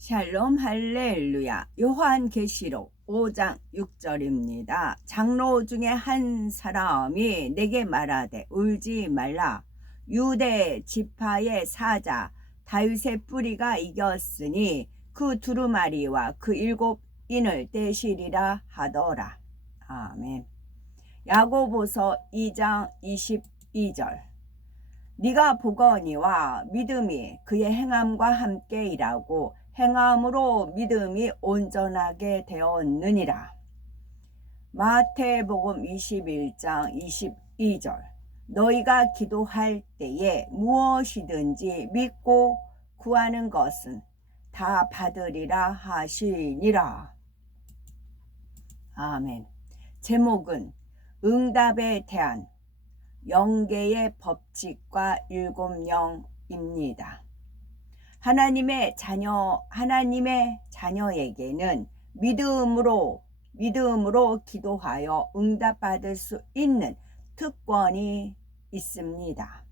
샬롬 할렐루야. 요한계시록 5장 6절입니다. 장로 중에 한 사람이 내게 말하되 울지 말라. 유대 지파의 사자 다윗의 뿌리가 이겼으니 그 두루마리와 그 7인을 떼시리라 하더라. 아멘. 야고보서 2장 22절. 네가 보거니와 믿음이 그의 행함과 함께 일하고 행함으로 믿음이 온전하게 되었느니라. 마태복음 21장 22절. 너희가 기도할 때에 무엇이든지 믿고 구하는 것은 다 받으리라 하시니라. 아멘. 제목은 응답에 대한 영계의 법칙과 7영입니다. 하나님의 자녀에게는 믿음으로 기도하여 응답받을 수 있는 특권이 있습니다.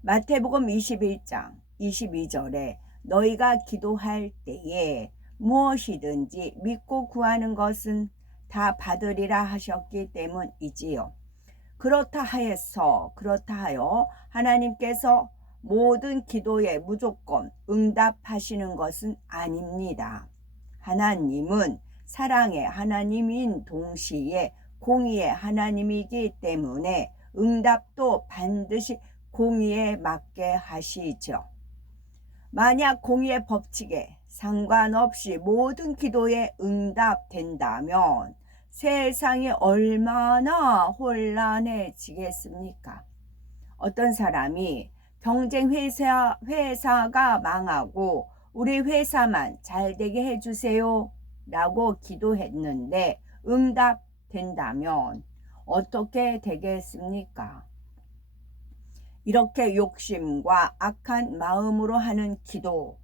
마태복음 21장 22절에 너희가 기도할 때에 무엇이든지 믿고 구하는 것은 다 받으리라 하셨기 때문이지요. 그렇다 하여 하나님께서 모든 기도에 무조건 응답하시는 것은 아닙니다. 하나님은 사랑의 하나님인 동시에 공의의 하나님이기 때문에 응답도 반드시 공의에 맞게 하시죠. 만약 공의의 법칙에 상관없이 모든 기도에 응답된다면 세상이 얼마나 혼란해지겠습니까? 어떤 사람이 경쟁 회사가 망하고 우리 회사만 잘 되게 해주세요 라고 기도했는데 응답된다면 어떻게 되겠습니까? 이렇게 욕심과 악한 마음으로 하는 기도,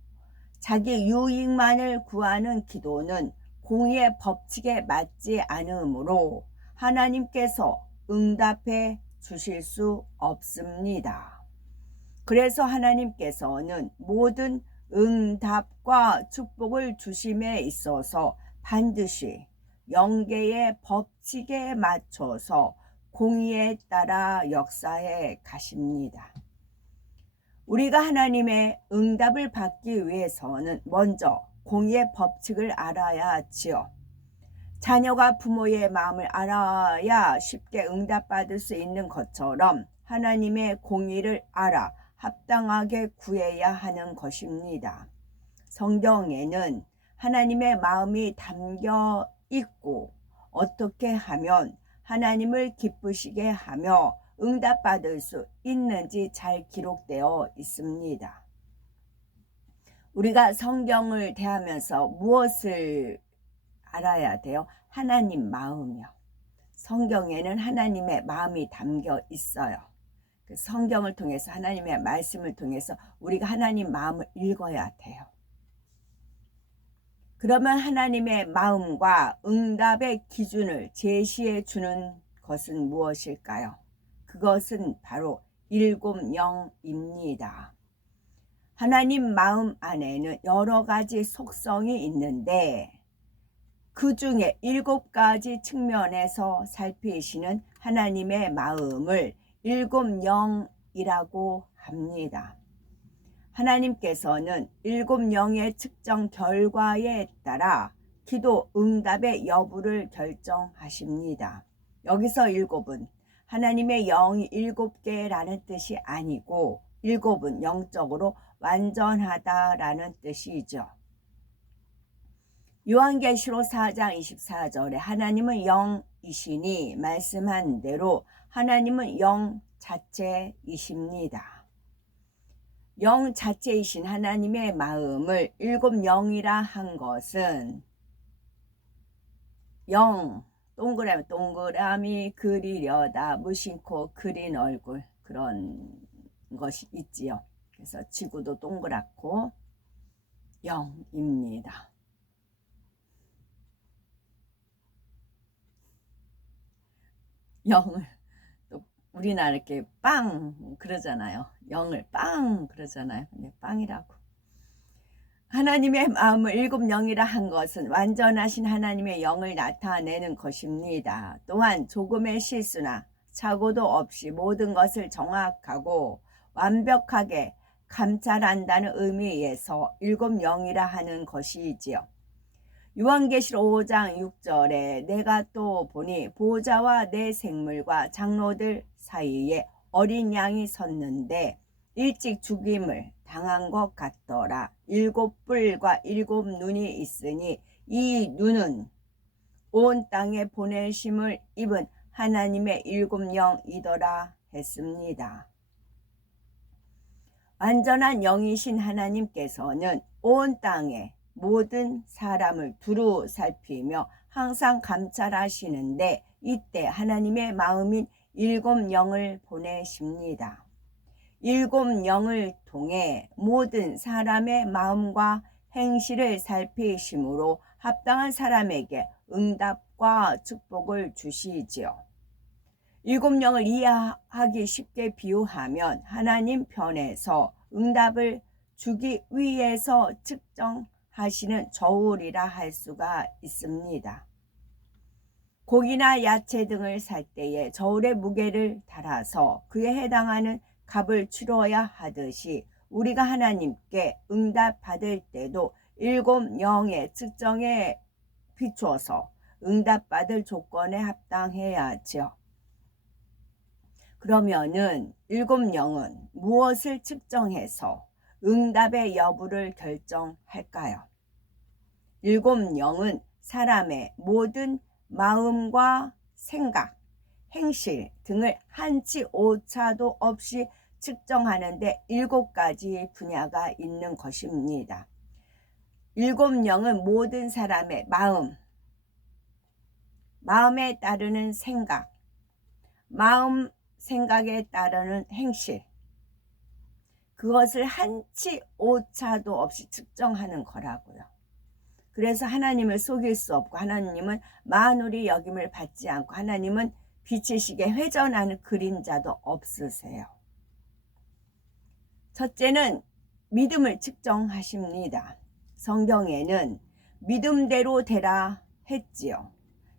자기 유익만을 구하는 기도는 공의의 법칙에 맞지 않으므로 하나님께서 응답해 주실 수 없습니다. 그래서 하나님께서는 모든 응답과 축복을 주심에 있어서 반드시 영계의 법칙에 맞춰서 공의에 따라 역사해 가십니다. 우리가 하나님의 응답을 받기 위해서는 먼저 공의의 법칙을 알아야 하지요. 자녀가 부모의 마음을 알아야 쉽게 응답받을 수 있는 것처럼 하나님의 공의를 알아 합당하게 구해야 하는 것입니다. 성경에는 하나님의 마음이 담겨 있고 어떻게 하면 하나님을 기쁘시게 하며 응답받을 수 있는지 잘 기록되어 있습니다. 우리가 성경을 대하면서 무엇을 알아야 돼요? 하나님 마음이요. 성경에는 하나님의 마음이 담겨 있어요. 성경을 통해서 하나님의 말씀을 통해서 우리가 하나님 마음을 읽어야 돼요. 그러면 하나님의 마음과 응답의 기준을 제시해 주는 것은 무엇일까요? 그것은 바로 7영입니다. 하나님 마음 안에는 여러 가지 속성이 있는데 그 중에 7가지 측면에서 살피시는 하나님의 마음을 7영이라고 합니다. 하나님께서는 7영의 측정 결과에 따라 기도 응답의 여부를 결정하십니다. 여기서 7은 하나님의 영이 7개라는 뜻이 아니고 7은 영적으로 완전하다라는 뜻이죠. 요한계시록 4장 24절에 하나님은 영이시니 말씀한 대로 하나님은 영 자체이십니다. 영 자체이신 하나님의 마음을 7영이라 한 것은 영, 동그라미 그리려다 무심코 그린 얼굴, 그런 것이 있지요. 그래서 지구도 동그랗고 영입니다. 영을 또 우리나라 이렇게 빵 그러잖아요. 영을 빵 그러잖아요. 근데 빵이라고. 하나님의 마음을 일곱 영이라 한 것은 완전하신 하나님의 영을 나타내는 것입니다. 또한 조금의 실수나 착오도 없이 모든 것을 정확하고 완벽하게 감찰한다는 의미에서 일곱 영이라 하는 것이지요. 요한계시록 5장 6절에 내가 또 보니 보호자와 내 생물과 장로들 사이에 어린 양이 섰는데 일찍 죽임을 당한 것 같더라. 일곱 뿔과 일곱 눈이 있으니 이 눈은 온 땅에 보내심을 입은 하나님의 일곱 영이더라 했습니다. 완전한 영이신 하나님께서는 온 땅에 모든 사람을 두루 살피며 항상 감찰하시는데 이때 하나님의 마음인 일곱 영을 보내십니다. 일곱 영을 통해 모든 사람의 마음과 행실을 살피심으로 합당한 사람에게 응답과 축복을 주시지요. 일곱 영을 이해하기 쉽게 비유하면 하나님 편에서 응답을 주기 위해서 측정하시는 저울이라 할 수가 있습니다. 고기나 야채 등을 살 때에 저울에 무게를 달아서 그에 해당하는 값을 치러야 하듯이 우리가 하나님께 응답받을 때도 일곱 영의 측정에 비추어서 응답받을 조건에 합당해야죠. 그러면은 일곱 영은 무엇을 측정해서 응답의 여부를 결정할까요? 일곱 영은 사람의 모든 마음과 생각, 행실 등을 한치 오차도 없이 측정하는데 일곱 가지 분야가 있는 것입니다. 일곱 영은 모든 사람의 마음에 따르는 생각, 마음 생각에 따르는 행실, 그것을 한치 오차도 없이 측정하는 거라고요. 그래서 하나님을 속일 수 없고 하나님은 만울이 여김을 받지 않고 하나님은 빛이시게 회전하는 그림자도 없으세요. 첫째는 믿음을 측정하십니다. 성경에는 믿음대로 되라 했지요.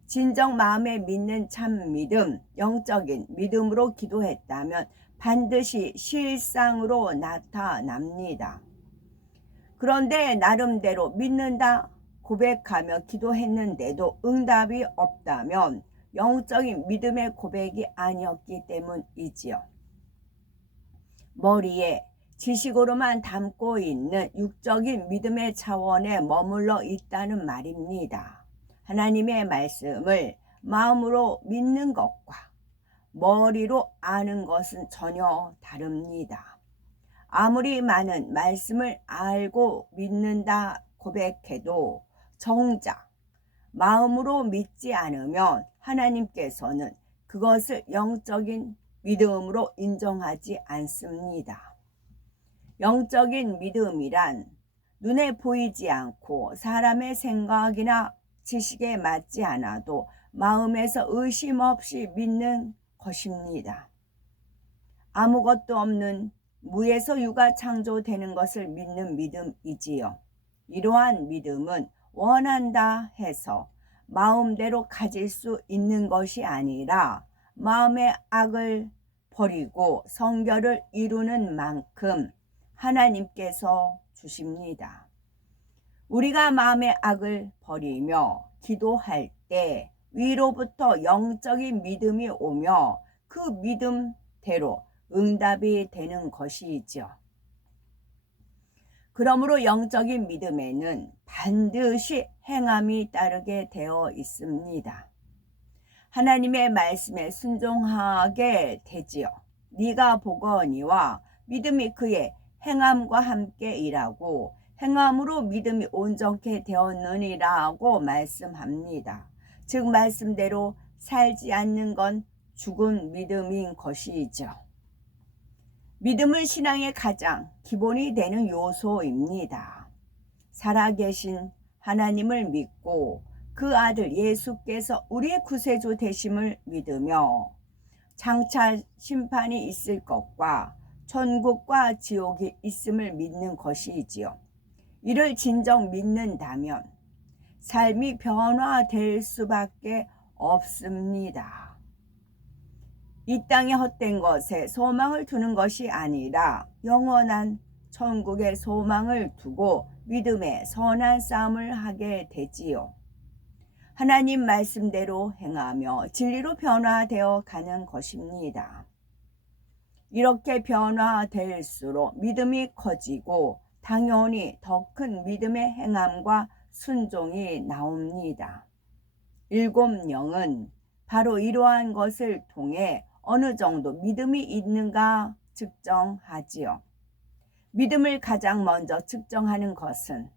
진정 마음에 믿는 참 믿음, 영적인 믿음으로 기도했다면 반드시 실상으로 나타납니다. 그런데 나름대로 믿는다 고백하며 기도했는데도 응답이 없다면 영적인 믿음의 고백이 아니었기 때문이지요. 머리에 지식으로만 담고 있는 육적인 믿음의 차원에 머물러 있다는 말입니다. 하나님의 말씀을 마음으로 믿는 것과 머리로 아는 것은 전혀 다릅니다. 아무리 많은 말씀을 알고 믿는다 고백해도 정작 마음으로 믿지 않으면 하나님께서는 그것을 영적인 믿음으로 인정하지 않습니다. 영적인 믿음이란 눈에 보이지 않고 사람의 생각이나 지식에 맞지 않아도 마음에서 의심 없이 믿는 것입니다. 아무것도 없는 무에서 유가 창조되는 것을 믿는 믿음이지요. 이러한 믿음은 원한다 해서 마음대로 가질 수 있는 것이 아니라 마음의 악을 버리고 성결을 이루는 만큼 하나님께서 주십니다. 우리가 마음의 악을 버리며 기도할 때 위로부터 영적인 믿음이 오며 그 믿음대로 응답이 되는 것이죠. 그러므로 영적인 믿음에는 반드시 행함이 따르게 되어 있습니다. 하나님의 말씀에 순종하게 되지요. 네가 보거니와 믿음이 그의 행함과 함께 일하고 행함으로 믿음이 온전케 되었느니라고 말씀합니다. 즉 말씀대로 살지 않는 건 죽은 믿음인 것이죠. 믿음은 신앙의 가장 기본이 되는 요소입니다. 살아계신 하나님을 믿고 그 아들 예수께서 우리의 구세주 되심을 믿으며 장차 심판이 있을 것과 천국과 지옥이 있음을 믿는 것이지요. 이를 진정 믿는다면 삶이 변화될 수밖에 없습니다. 이 땅의 헛된 것에 소망을 두는 것이 아니라 영원한 천국의 소망을 두고 믿음의 선한 싸움을 하게 되지요. 하나님 말씀대로 행하며 진리로 변화되어 가는 것입니다. 이렇게 변화될수록 믿음이 커지고 당연히 더 큰 믿음의 행함과 순종이 나옵니다. 7영은 바로 이러한 것을 통해 어느 정도 믿음이 있는가 측정하지요. 믿음을 가장 먼저 측정하는 것은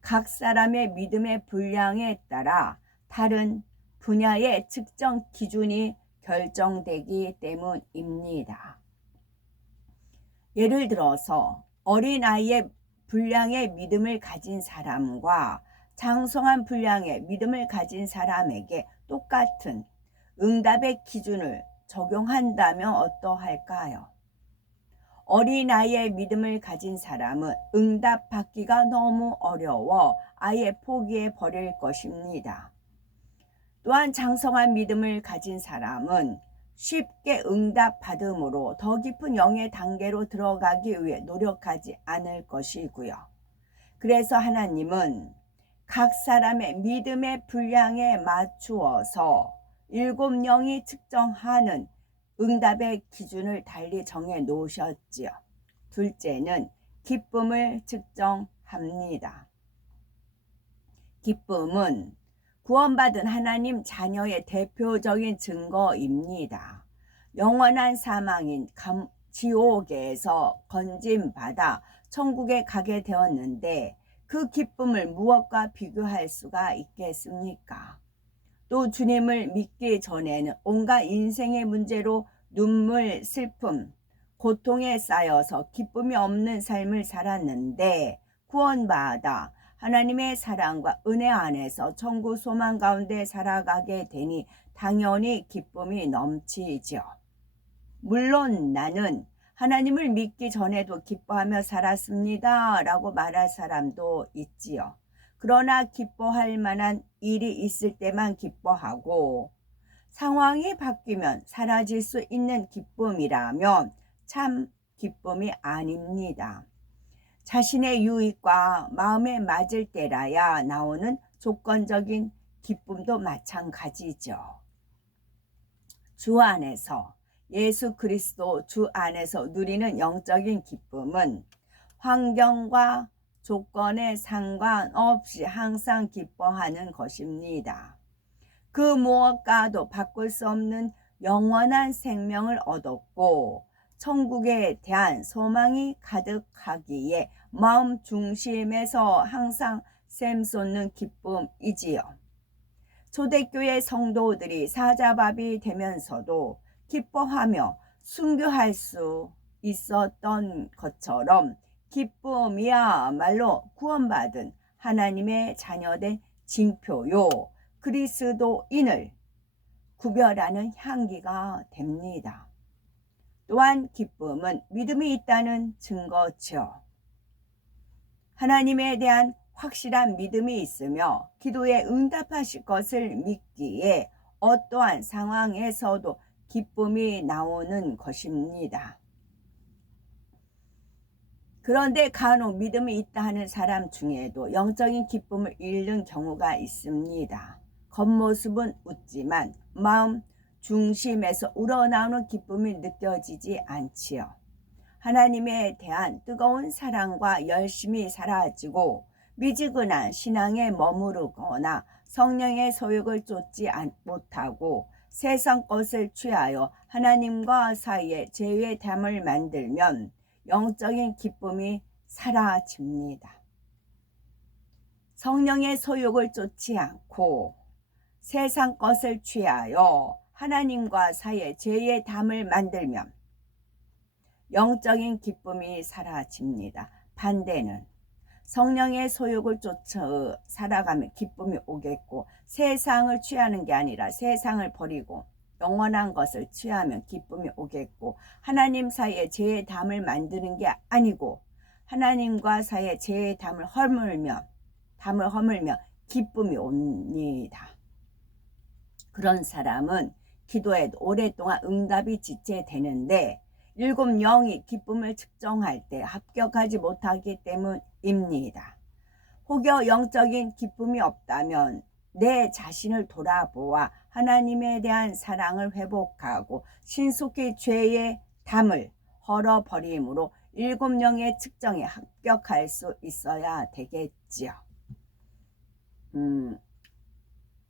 각 사람의 믿음의 분량에 따라 다른 분야의 측정 기준이 결정되기 때문입니다. 예를 들어서 어린아이의 분량의 믿음을 가진 사람과 장성한 분량의 믿음을 가진 사람에게 똑같은 응답의 기준을 적용한다면 어떠할까요? 어린아이의 믿음을 가진 사람은 응답받기가 너무 어려워 아예 포기해 버릴 것입니다. 또한 장성한 믿음을 가진 사람은 쉽게 응답받음으로 더 깊은 영의 단계로 들어가기 위해 노력하지 않을 것이고요. 그래서 하나님은 각 사람의 믿음의 분량에 맞추어서 7영이 측정하는 응답의 기준을 달리 정해 놓으셨지요. 둘째는 기쁨을 측정합니다. 기쁨은 구원받은 하나님 자녀의 대표적인 증거입니다. 영원한 사망인 지옥에서 건짐받아 천국에 가게 되었는데 그 기쁨을 무엇과 비교할 수가 있겠습니까? 또 주님을 믿기 전에는 온갖 인생의 문제로 눈물, 슬픔, 고통에 쌓여서 기쁨이 없는 삶을 살았는데 구원받아 하나님의 사랑과 은혜 안에서 천국 소망 가운데 살아가게 되니 당연히 기쁨이 넘치죠. 물론 나는 하나님을 믿기 전에도 기뻐하며 살았습니다 라고 말할 사람도 있지요. 그러나 기뻐할 만한 일이 있을 때만 기뻐하고 상황이 바뀌면 사라질 수 있는 기쁨이라면 참 기쁨이 아닙니다. 자신의 유익과 마음에 맞을 때라야 나오는 조건적인 기쁨도 마찬가지죠. 주 안에서 예수 그리스도 주 안에서 누리는 영적인 기쁨은 환경과 조건에 상관없이 항상 기뻐하는 것입니다. 그 무엇과도 바꿀 수 없는 영원한 생명을 얻었고 천국에 대한 소망이 가득하기에 마음 중심에서 항상 샘솟는 기쁨이지요. 초대교회 성도들이 사자밥이 되면서도 기뻐하며 순교할 수 있었던 것처럼 기쁨이야말로 구원받은 하나님의 자녀된 징표요 그리스도인을 구별하는 향기가 됩니다. 또한 기쁨은 믿음이 있다는 증거죠. 하나님에 대한 확실한 믿음이 있으며 기도에 응답하실 것을 믿기에 어떠한 상황에서도 기쁨이 나오는 것입니다. 그런데 간혹 믿음이 있다 하는 사람 중에도 영적인 기쁨을 잃는 경우가 있습니다. 겉모습은 웃지만 마음 중심에서 우러나오는 기쁨이 느껴지지 않지요. 하나님에 대한 뜨거운 사랑과 열심이 사라지고 미지근한 신앙에 머무르거나 성령의 소욕을 쫓지 못하고 세상 것을 취하여 하나님과 사이에 제외담을 만들면 영적인 기쁨이 사라집니다. 성령의 소욕을 쫓지 않고 세상 것을 취하여 하나님과 사이에 죄의 담을 만들면 영적인 기쁨이 사라집니다. 반대는 성령의 소욕을 쫓아 살아가면 기쁨이 오겠고 세상을 취하는 게 아니라 세상을 버리고 영원한 것을 취하면 기쁨이 오겠고 하나님 사이에 죄의 담을 만드는 게 아니고 하나님과 사이에 제 담을 허물며 기쁨이 옵니다. 그런 사람은 기도에 오랫동안 응답이 지체되는데 7영이 기쁨을 측정할 때 합격하지 못하기 때문입니다. 혹여 영적인 기쁨이 없다면 내 자신을 돌아보아 하나님에 대한 사랑을 회복하고 신속히 죄의 담을 헐어버림으로 7영의 측정에 합격할 수 있어야 되겠지요.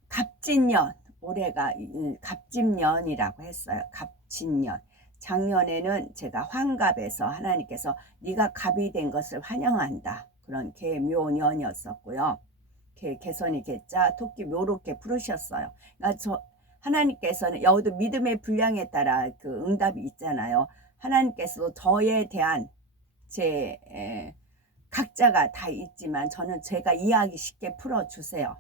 갑진년, 올해가 갑진년이라고 했어요. 갑진년. 작년에는 제가 환갑에서 하나님께서 네가 갑이 된 것을 환영한다. 그런 개묘년이었었고요. 개선이 개자 토끼 묘롭게 부르셨어요. 그러니까 하나님께서는 여기도 믿음의 분량에 따라 그 응답이 있잖아요. 하나님께서도 저에 대한 각자가 다 있지만 저는 제가 이해하기 쉽게 풀어주세요.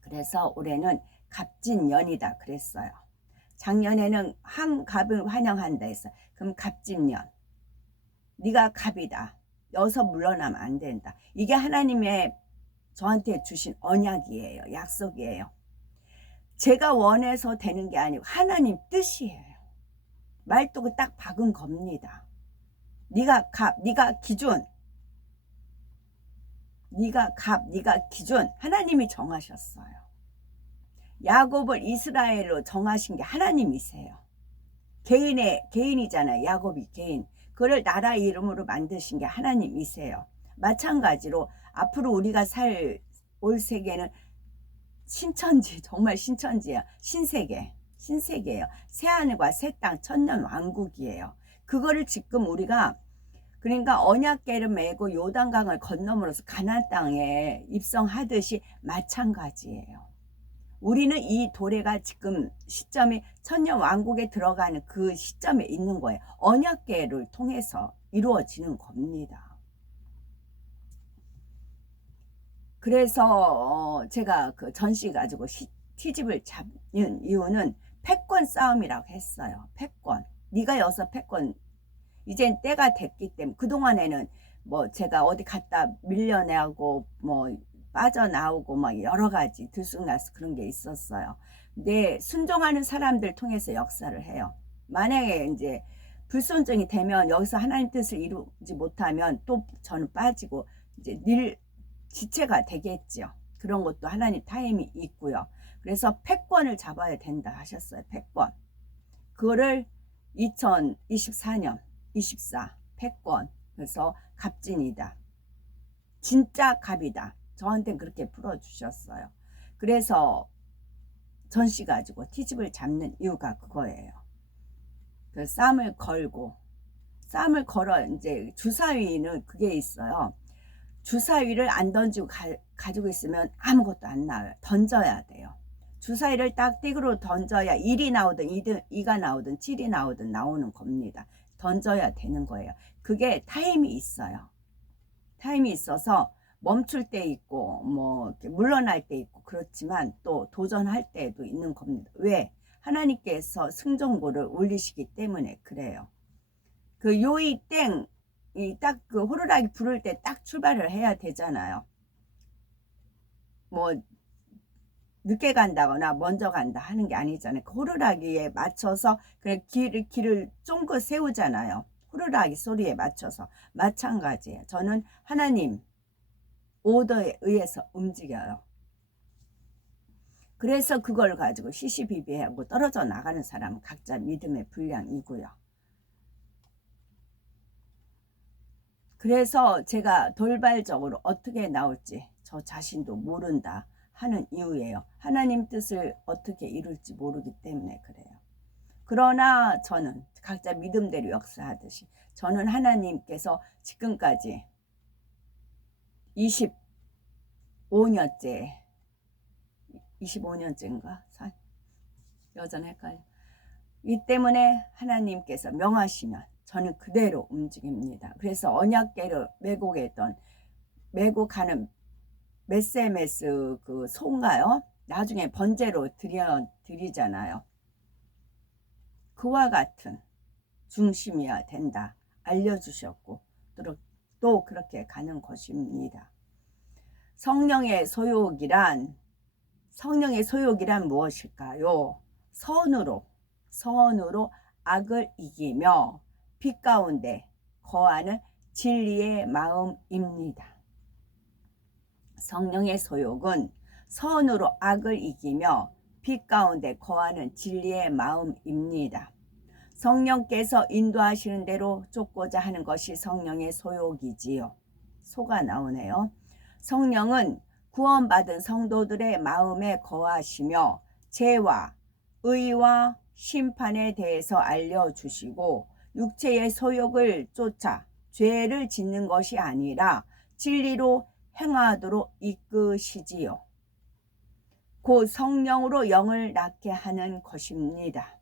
그래서 올해는 갑진년이다 그랬어요. 작년에는 한갑을 환영한다 했어요. 그럼 갑진년. 네가 갑이다. 여기서 물러나면 안 된다. 이게 하나님의 저한테 주신 언약이에요. 약속이에요. 제가 원해서 되는 게 아니고 하나님 뜻이에요. 말뚝을 딱 박은 겁니다. 네가 갑, 네가 기준. 네가 갑, 네가 기준. 하나님이 정하셨어요. 야곱을 이스라엘로 정하신 게 하나님이세요. 개인이잖아요. 야곱이 개인. 그를 나라 이름으로 만드신 게 하나님이세요. 마찬가지로 앞으로 우리가 살 올 세계는 신천지, 정말 신천지야. 신세계예요. 새하늘과 새 땅, 천년 왕국이에요. 그거를 지금 우리가 그러니까 언약궤를 메고 요단강을 건너므로서 가나안 땅에 입성하듯이 마찬가지예요. 우리는 이 도래가 지금 시점이 천년 왕국에 들어가는 그 시점에 있는 거예요. 언약궤를 통해서 이루어지는 겁니다. 그래서 제가 그 전시 가지고 TG를 잡는 이유는 패권 싸움이라고 했어요. 패권. 네가 여기서 패권. 이젠 때가 됐기 때문에 그동안에는 뭐 제가 어디 갔다 밀려나고 뭐 빠져나오고 막 여러 가지 들쑥날쑥 그런 게 있었어요. 근데 순종하는 사람들 통해서 역사를 해요. 만약에 이제 불순종이 되면 여기서 하나님 뜻을 이루지 못하면 또 저는 빠지고 이제 지체가 되겠죠. 그런 것도 하나님 타임이 있고요. 그래서 패권을 잡아야 된다 하셨어요. 패권. 그거를 2024년 24 패권. 그래서 갑진이다. 진짜 갑이다. 저한테 그렇게 풀어주셨어요. 그래서 전시 가지고 티집을 잡는 이유가 그거예요. 그 쌈을 걸고 쌈을 걸어 이제 주사위는 그게 있어요. 주사위를 안 던지고 가지고 있으면 아무것도 안 나와요. 던져야 돼요. 주사위를 딱 띡으로 던져야 1이 나오든 2가 나오든 7이 나오든 나오는 겁니다. 던져야 되는 거예요. 그게 타임이 있어요. 타임이 있어서 멈출 때 있고 뭐 물러날 때 있고 그렇지만 또 도전할 때도 있는 겁니다. 왜? 하나님께서 승전고를 올리시기 때문에 그래요. 그 요이 땡 이 딱 그 호루라기 부를 때 딱 출발을 해야 되잖아요. 뭐 늦게 간다거나 먼저 간다 하는 게 아니잖아요. 그 호루라기에 맞춰서 그냥 길을 쫑긋 세우잖아요. 호루라기 소리에 맞춰서. 마찬가지예요. 저는 하나님 오더에 의해서 움직여요. 그래서 그걸 가지고 시시비비하고 떨어져 나가는 사람은 각자 믿음의 분량이고요. 그래서 제가 돌발적으로 어떻게 나올지 저 자신도 모른다 하는 이유예요. 하나님 뜻을 어떻게 이룰지 모르기 때문에 그래요. 그러나 저는 각자 믿음대로 역사하듯이 저는 하나님께서 지금까지 25년째 25년째인가? 여전히 헷갈려. 이 때문에 하나님께서 명하시면 저는 그대로 움직입니다. 그래서 언약궤를 메고 가는 메세메스 그 소인가요? 나중에 번제로 드리잖아요. 그와 같은 중심이어야 된다 알려주셨고 또 그렇게 가는 것입니다. 성령의 소욕이란 무엇일까요? 선으로 악을 이기며 빛 가운데 거하는 진리의 마음입니다. 성령의 소욕은 선으로 악을 이기며 빛 가운데 거하는 진리의 마음입니다. 성령께서 인도하시는 대로 쫓고자 하는 것이 성령의 소욕이지요. 소가 나오네요. 성령은 구원받은 성도들의 마음에 거하시며 죄와 의와 심판에 대해서 알려주시고 육체의 소욕을 쫓아 죄를 짓는 것이 아니라 진리로 행하도록 이끄시지요. 곧 성령으로 영을 낳게 하는 것입니다.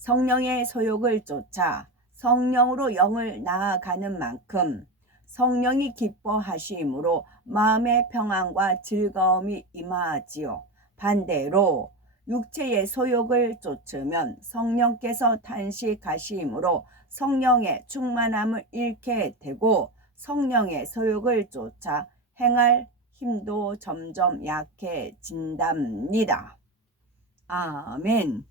성령의 소욕을 쫓아 성령으로 영을 낳아가는 만큼 성령이 기뻐하심으로 마음의 평안과 즐거움이 임하지요. 반대로 육체의 소욕을 쫓으면 성령께서 탄식하심으로 성령의 충만함을 잃게 되고 성령의 소욕을 쫓아 행할 힘도 점점 약해진답니다. 아멘.